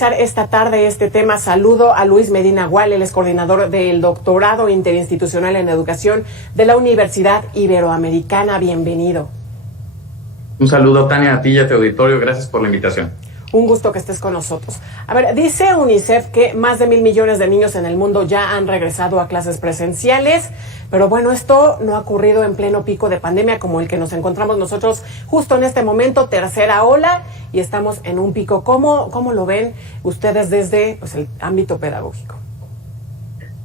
Esta tarde este tema, saludo a Luis Medina Gual, él es coordinador del doctorado interinstitucional en educación de la Universidad Iberoamericana. Bienvenido. Un saludo, Tania, a ti y a tu auditorio. Gracias por la invitación. Un gusto que estés con nosotros. A ver, dice UNICEF que más de 1,000 millones de niños en el mundo ya han regresado a clases presenciales, pero bueno, esto no ha ocurrido en pleno pico de pandemia como el que nos encontramos nosotros justo en este momento, tercera ola, y estamos en un pico. ¿Cómo lo ven ustedes desde el ámbito pedagógico?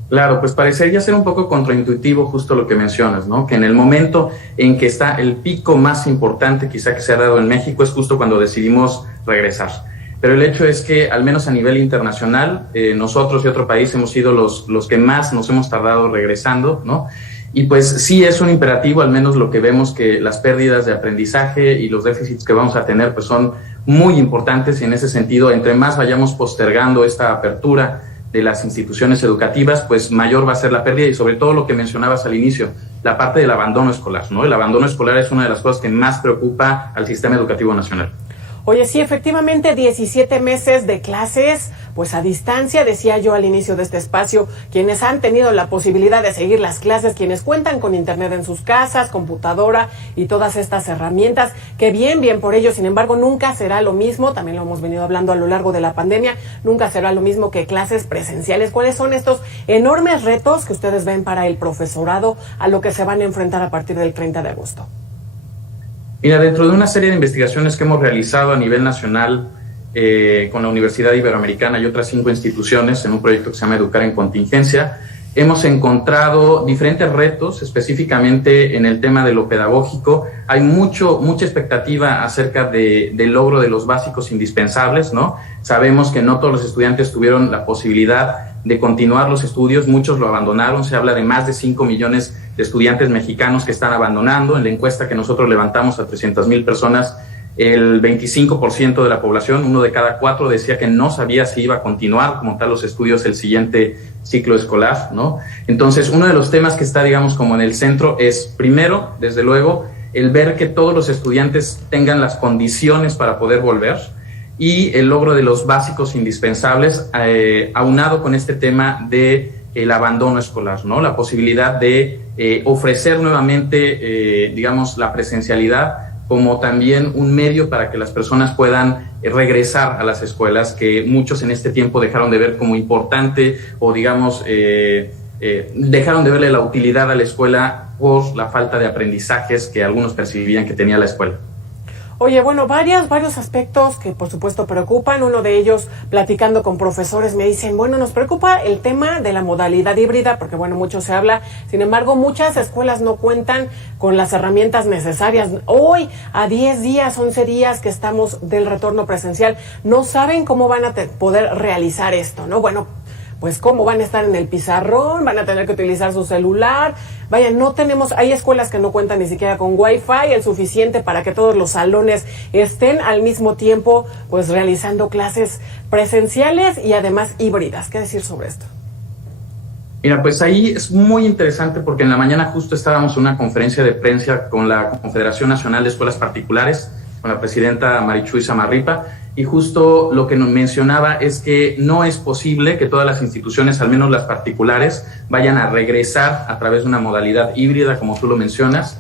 Claro, pues parecería ser un poco contraintuitivo justo lo que mencionas, ¿no? Que en el momento en que está el pico más importante quizá que se ha dado en México es justo cuando decidimos regresar. Pero el hecho es que, al menos a nivel internacional, nosotros y otro país hemos sido los que más nos hemos tardado regresando, ¿no? Y pues sí es un imperativo, al menos lo que vemos, que las pérdidas de aprendizaje y los déficits que vamos a tener pues son muy importantes, y en ese sentido, entre más vayamos postergando esta apertura de las instituciones educativas, pues mayor va a ser la pérdida, y sobre todo lo que mencionabas al inicio, la parte del abandono escolar, ¿no? El abandono escolar es una de las cosas que más preocupa al sistema educativo nacional. Oye, sí, efectivamente, 17 meses de clases, pues a distancia, decía yo al inicio de este espacio, quienes han tenido la posibilidad de seguir las clases, quienes cuentan con internet en sus casas, computadora y todas estas herramientas, que bien por ello. Sin embargo, nunca será lo mismo, también lo hemos venido hablando a lo largo de la pandemia, nunca será lo mismo que clases presenciales. ¿Cuáles son estos enormes retos que ustedes ven para el profesorado a lo que se van a enfrentar a partir del 30 de agosto? Mira, dentro de una serie de investigaciones que hemos realizado a nivel nacional con la Universidad Iberoamericana y otras 5 instituciones en un proyecto que se llama Educar en Contingencia, hemos encontrado diferentes retos, específicamente en el tema de lo pedagógico. Hay mucha expectativa acerca del logro de los básicos indispensables, ¿no? Sabemos que no todos los estudiantes tuvieron la posibilidad de continuar los estudios, muchos lo abandonaron. Se habla de más de 5 millones de estudiantes mexicanos que están abandonando. En la encuesta que nosotros levantamos a 300,000 personas, el 25% de la población, 1 de cada 4, decía que no sabía si iba a continuar como tal los estudios el siguiente ciclo escolar, ¿no? Entonces, uno de los temas que está, digamos, como en el centro es, primero, desde luego, el ver que todos los estudiantes tengan las condiciones para poder volver, y el logro de los básicos indispensables, aunado con este tema de el abandono escolar, ¿no? La posibilidad de ofrecer nuevamente, digamos, la presencialidad como también un medio para que las personas puedan regresar a las escuelas, que muchos en este tiempo dejaron de ver como importante, o digamos, dejaron de verle la utilidad a la escuela por la falta de aprendizajes que algunos percibían que tenía la escuela. Oye, bueno, varios aspectos que por supuesto preocupan. Uno de ellos, platicando con profesores, me dicen, bueno, nos preocupa el tema de la modalidad híbrida, porque bueno, mucho se habla. Sin embargo, muchas escuelas no cuentan con las herramientas necesarias. Hoy, a 10 días, 11 días que estamos del retorno presencial, no saben cómo van a poder realizar esto, ¿no? Bueno, pues cómo van a estar en el pizarrón, van a tener que utilizar su celular. Vaya, hay escuelas que no cuentan ni siquiera con Wi-Fi, el suficiente para que todos los salones estén al mismo tiempo, pues realizando clases presenciales y además híbridas. ¿Qué decir sobre esto? Mira, pues ahí es muy interesante, porque en la mañana justo estábamos en una conferencia de prensa con la Confederación Nacional de Escuelas Particulares, con la presidenta Marichuy Samarripa, y justo lo que nos mencionaba es que no es posible que todas las instituciones, al menos las particulares, vayan a regresar a través de una modalidad híbrida, como tú lo mencionas.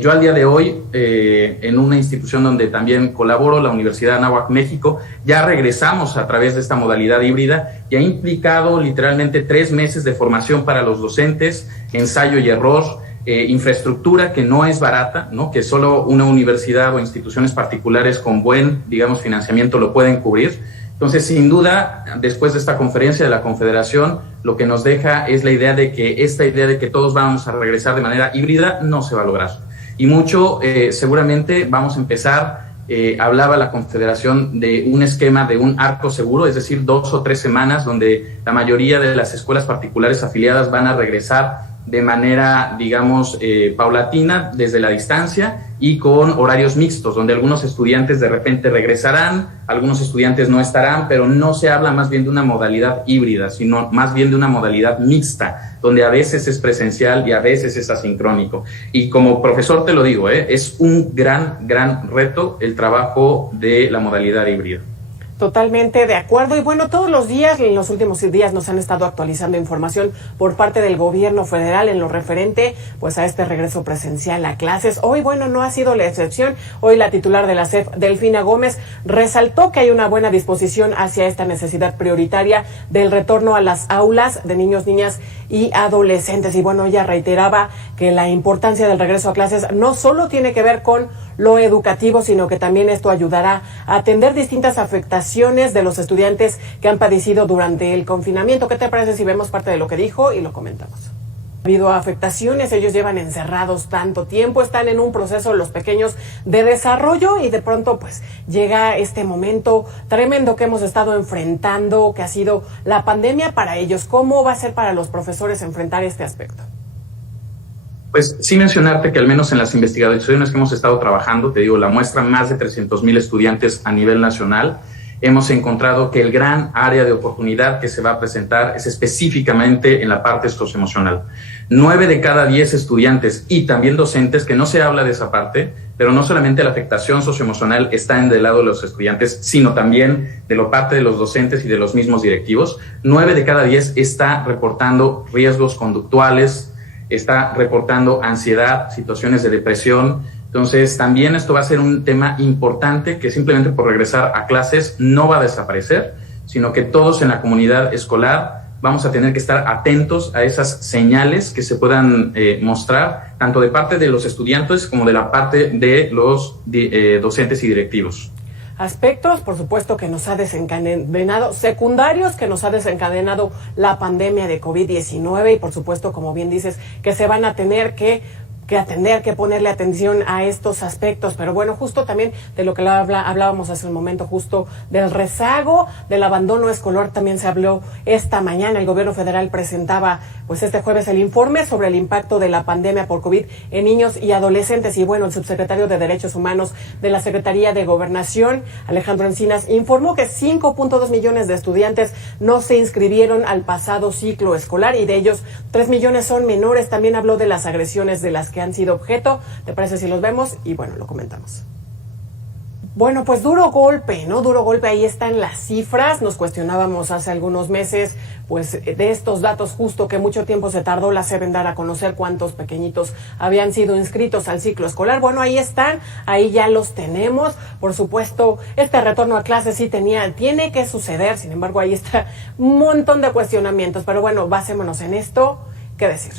Yo al día de hoy, en una institución donde también colaboro, la Universidad de Anáhuac, México, ya regresamos a través de esta modalidad híbrida, y ha implicado literalmente 3 meses de formación para los docentes, ensayo y error, infraestructura que no es barata, ¿no? Que solo una universidad o instituciones particulares con buen, digamos, financiamiento lo pueden cubrir. Entonces, sin duda, después de esta conferencia de la Confederación, lo que nos deja es la idea de que esta idea de que todos vamos a regresar de manera híbrida no se va a lograr. Y mucho, seguramente vamos a empezar, hablaba la Confederación de un esquema de un arco seguro, es decir, 2 o 3 semanas, donde la mayoría de las escuelas particulares afiliadas van a regresar de manera, digamos, paulatina, desde la distancia, y con horarios mixtos, donde algunos estudiantes de repente regresarán, algunos estudiantes no estarán, pero no se habla más bien de una modalidad híbrida, sino más bien de una modalidad mixta, donde a veces es presencial y a veces es asincrónico. Y como profesor te lo digo, es un gran reto el trabajo de la modalidad híbrida. Totalmente de acuerdo. Y bueno, todos los días, en los últimos días, nos han estado actualizando información por parte del gobierno federal en lo referente pues a este regreso presencial a clases. Hoy, bueno, no ha sido la excepción. Hoy la titular de la SEP, Delfina Gómez, resaltó que hay una buena disposición hacia esta necesidad prioritaria del retorno a las aulas de niños, niñas y adolescentes. Y bueno, ella reiteraba que la importancia del regreso a clases no solo tiene que ver con lo educativo, sino que también esto ayudará a atender distintas afectaciones de los estudiantes que han padecido durante el confinamiento. ¿Qué te parece si vemos parte de lo que dijo y lo comentamos? Ha habido afectaciones, ellos llevan encerrados tanto tiempo, están en un proceso los pequeños de desarrollo y de pronto pues llega este momento tremendo que hemos estado enfrentando, que ha sido la pandemia para ellos. ¿Cómo va a ser para los profesores enfrentar este aspecto? Pues sí mencionarte que al menos en las investigaciones que hemos estado trabajando, te digo, la muestra más de 300,000 estudiantes a nivel nacional, hemos encontrado que el gran área de oportunidad que se va a presentar es específicamente en la parte socioemocional. 9 de cada 10 estudiantes y también docentes, que no se habla de esa parte, pero no solamente la afectación socioemocional está en del lado de los estudiantes, sino también de la parte de los docentes y de los mismos directivos. 9 de cada 10 está reportando riesgos conductuales, está reportando ansiedad, situaciones de depresión. Entonces, también esto va a ser un tema importante que simplemente por regresar a clases no va a desaparecer, sino que todos en la comunidad escolar vamos a tener que estar atentos a esas señales que se puedan mostrar, tanto de parte de los estudiantes como de la parte de los docentes y directivos. Aspectos, por supuesto, que nos ha desencadenado, secundarios que nos ha desencadenado la pandemia de COVID-19 y, por supuesto, como bien dices, que se van a tener que atender, que ponerle atención a estos aspectos. Pero bueno, justo también de lo que hablábamos hace un momento, justo del rezago, del abandono escolar, también se habló esta mañana. El gobierno federal presentaba pues este jueves el informe sobre el impacto de la pandemia por COVID en niños y adolescentes. Y bueno, el subsecretario de Derechos Humanos de la Secretaría de Gobernación, Alejandro Encinas, informó que 5.2 millones de estudiantes no se inscribieron al pasado ciclo escolar y de ellos 3 millones son menores. También habló de las agresiones de las que han sido objeto. ¿Te parece si los vemos? Y bueno, lo comentamos. Bueno, pues duro golpe, ¿no? Duro golpe, ahí están las cifras. Nos cuestionábamos hace algunos meses, pues, de estos datos justo que mucho tiempo se tardó la SEP en dar a conocer cuántos pequeñitos habían sido inscritos al ciclo escolar. Bueno, ahí están, ahí ya los tenemos. Por supuesto, este retorno a clases sí tiene que suceder. Sin embargo, ahí está un montón de cuestionamientos. Pero bueno, basémonos en esto. ¿Qué decir?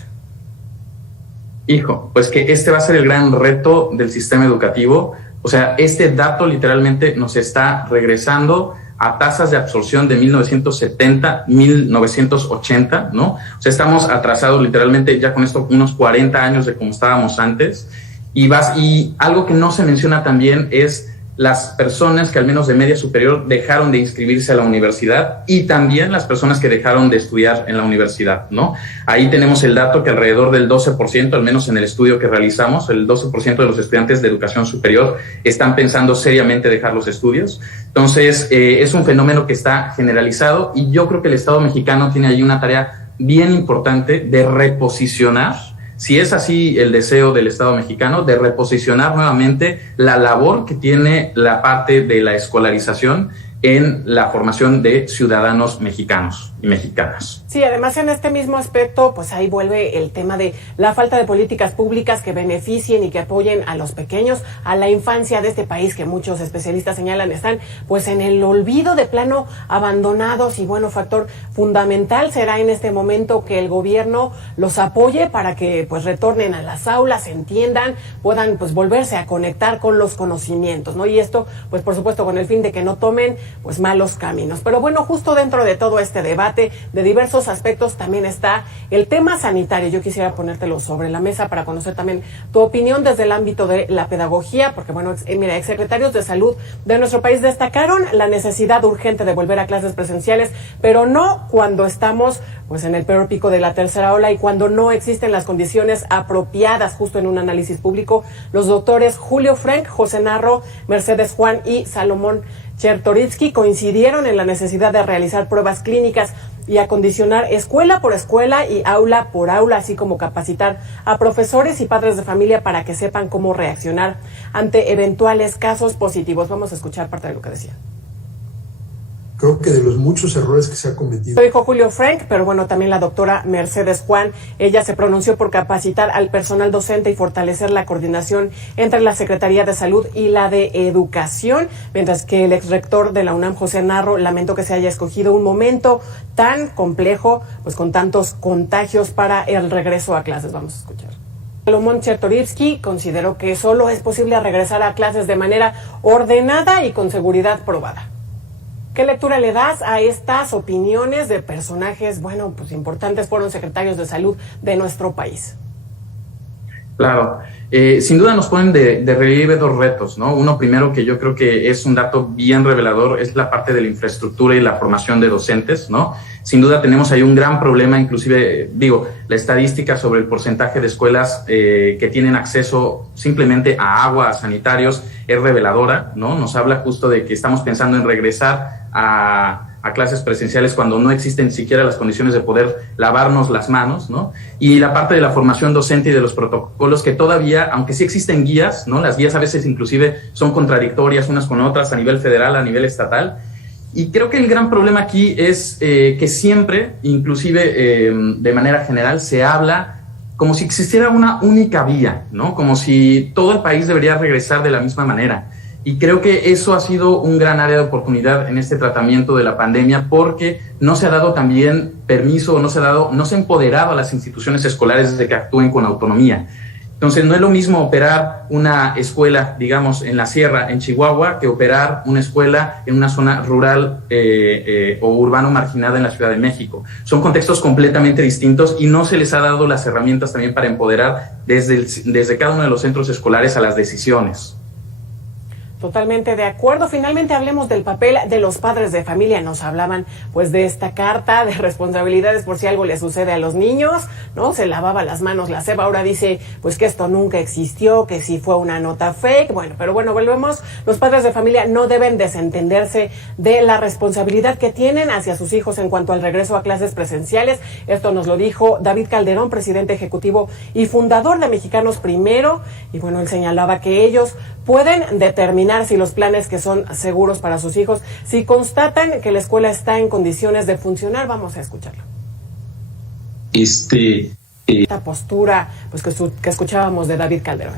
Hijo, pues que este va a ser el gran reto del sistema educativo. O sea, este dato literalmente nos está regresando a tasas de absorción de 1970, 1980, ¿no? O sea, estamos atrasados literalmente ya con esto unos 40 años de como estábamos antes. Y algo que no se menciona también es las personas que al menos de media superior dejaron de inscribirse a la universidad y también las personas que dejaron de estudiar en la universidad, ¿no? Ahí tenemos el dato que alrededor del 12%, al menos en el estudio que realizamos, el 12% de los estudiantes de educación superior están pensando seriamente dejar los estudios. Entonces, es un fenómeno que está generalizado y yo creo que el Estado mexicano tiene ahí una tarea bien importante de reposicionar, si es así el deseo del Estado mexicano, de reposicionar nuevamente la labor que tiene la parte de la escolarización en la formación de ciudadanos mexicanos y mexicanas. Sí, además en este mismo aspecto, pues ahí vuelve el tema de la falta de políticas públicas que beneficien y que apoyen a los pequeños, a la infancia de este país, que muchos especialistas señalan están pues en el olvido, de plano abandonados. Y bueno, factor fundamental será en este momento que el gobierno los apoye para que pues retornen a las aulas, entiendan, puedan pues volverse a conectar con los conocimientos, ¿no? Y esto pues por supuesto con el fin de que no tomen pues malos caminos. Pero bueno, justo dentro de todo este debate de diversos aspectos también está el tema sanitario. Yo quisiera ponértelo sobre la mesa para conocer también tu opinión desde el ámbito de la pedagogía, porque bueno, mira, exsecretarios de salud de nuestro país destacaron la necesidad urgente de volver a clases presenciales, pero no cuando estamos pues en el peor pico de la tercera ola y cuando no existen las condiciones apropiadas. Justo en un análisis público, los doctores Julio Frank, José Narro, Mercedes Juan y Salomón Chertorivsky coincidieron en la necesidad de realizar pruebas clínicas y acondicionar escuela por escuela y aula por aula, así como capacitar a profesores y padres de familia para que sepan cómo reaccionar ante eventuales casos positivos. Vamos a escuchar parte de lo que decían. creo que de los muchos errores que se ha cometido. Lo dijo Julio Frank, pero bueno, también la doctora Mercedes Juan, ella se pronunció por capacitar al personal docente y fortalecer la coordinación entre la Secretaría de Salud y la de Educación, mientras que el exrector de la UNAM, José Narro, lamentó que se haya escogido un momento tan complejo, pues con tantos contagios para el regreso a clases. Vamos a escuchar. Salomón Chertorivsky consideró que solo es posible regresar a clases de manera ordenada y con seguridad probada. ¿Qué lectura le das a estas opiniones de personajes, bueno, pues importantes, fueron secretarios de salud de nuestro país? Claro, sin duda nos ponen de relieve dos retos, ¿no? Uno primero, que yo creo que es un dato bien revelador, es la parte de la infraestructura y la formación de docentes, ¿no? Sin duda tenemos ahí un gran problema, inclusive, la estadística sobre el porcentaje de escuelas que tienen acceso simplemente a agua, a sanitarios, es reveladora, ¿no? Nos habla justo de que estamos pensando en regresar a clases presenciales cuando no existen siquiera las condiciones de poder lavarnos las manos, ¿no? Y la parte de la formación docente y de los protocolos que todavía, aunque sí existen guías, ¿no? Las guías a veces inclusive son contradictorias unas con otras a nivel federal, a nivel estatal. Y creo que el gran problema aquí es que siempre, inclusive de manera general, se habla como si existiera una única vía, ¿no? Como si todo el país debería regresar de la misma manera. Y creo que eso ha sido un gran área de oportunidad en este tratamiento de la pandemia, porque no se ha dado también permiso, no se ha empoderado a las instituciones escolares de que actúen con autonomía. Entonces, no es lo mismo operar una escuela, digamos, en la sierra, en Chihuahua, que operar una escuela en una zona rural o urbano marginada en la Ciudad de México. Son contextos completamente distintos y no se les ha dado las herramientas también para empoderar desde cada uno de los centros escolares a las decisiones. Totalmente de acuerdo. Finalmente hablemos del papel de los padres de familia. Nos hablaban pues de esta carta de responsabilidades por si algo le sucede a los niños, ¿no? Se lavaba las manos la SEP, ahora dice pues que esto nunca existió, que sí fue una nota fake. Bueno, pero bueno, volvemos. Los padres de familia no deben desentenderse de la responsabilidad que tienen hacia sus hijos en cuanto al regreso a clases presenciales. Esto nos lo dijo David Calderón, presidente ejecutivo y fundador de Mexicanos Primero. Y bueno, él señalaba que ellos pueden determinar si los planes que son seguros para sus hijos, si constatan que la escuela está en condiciones de funcionar. Vamos a escucharlo. Esta postura pues que escuchábamos de David Calderón.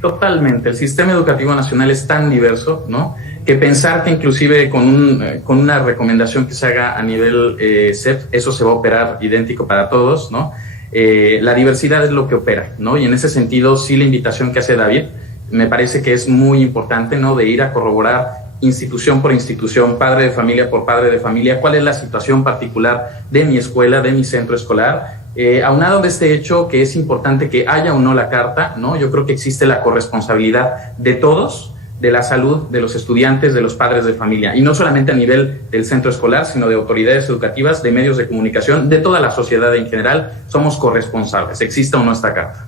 Totalmente. El sistema educativo nacional es tan diverso, ¿no? Que pensar que inclusive con una recomendación que se haga a nivel SEP, eso se va a operar idéntico para todos, ¿no? La diversidad es lo que opera, ¿no? Y en ese sentido, sí, la invitación que hace David me parece que es muy importante, ¿no? De ir a corroborar institución por institución, padre de familia por padre de familia, cuál es la situación particular de mi escuela, de mi centro escolar. Aunado de este hecho, que es importante que haya o no la carta, ¿no? Yo creo que existe la corresponsabilidad de todos, de la salud de los estudiantes, de los padres de familia, y no solamente a nivel del centro escolar, sino de autoridades educativas, de medios de comunicación, de toda la sociedad en general. Somos corresponsables, exista o no esta carta.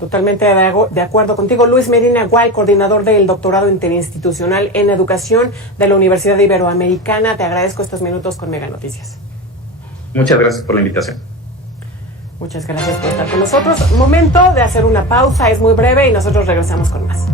Totalmente de acuerdo contigo. Luis Medina Gual, coordinador del doctorado interinstitucional en educación de la Universidad Iberoamericana. Te agradezco estos minutos con Mega Noticias. Muchas gracias por la invitación. Muchas gracias por estar con nosotros. Momento de hacer una pausa, es muy breve y nosotros regresamos con más.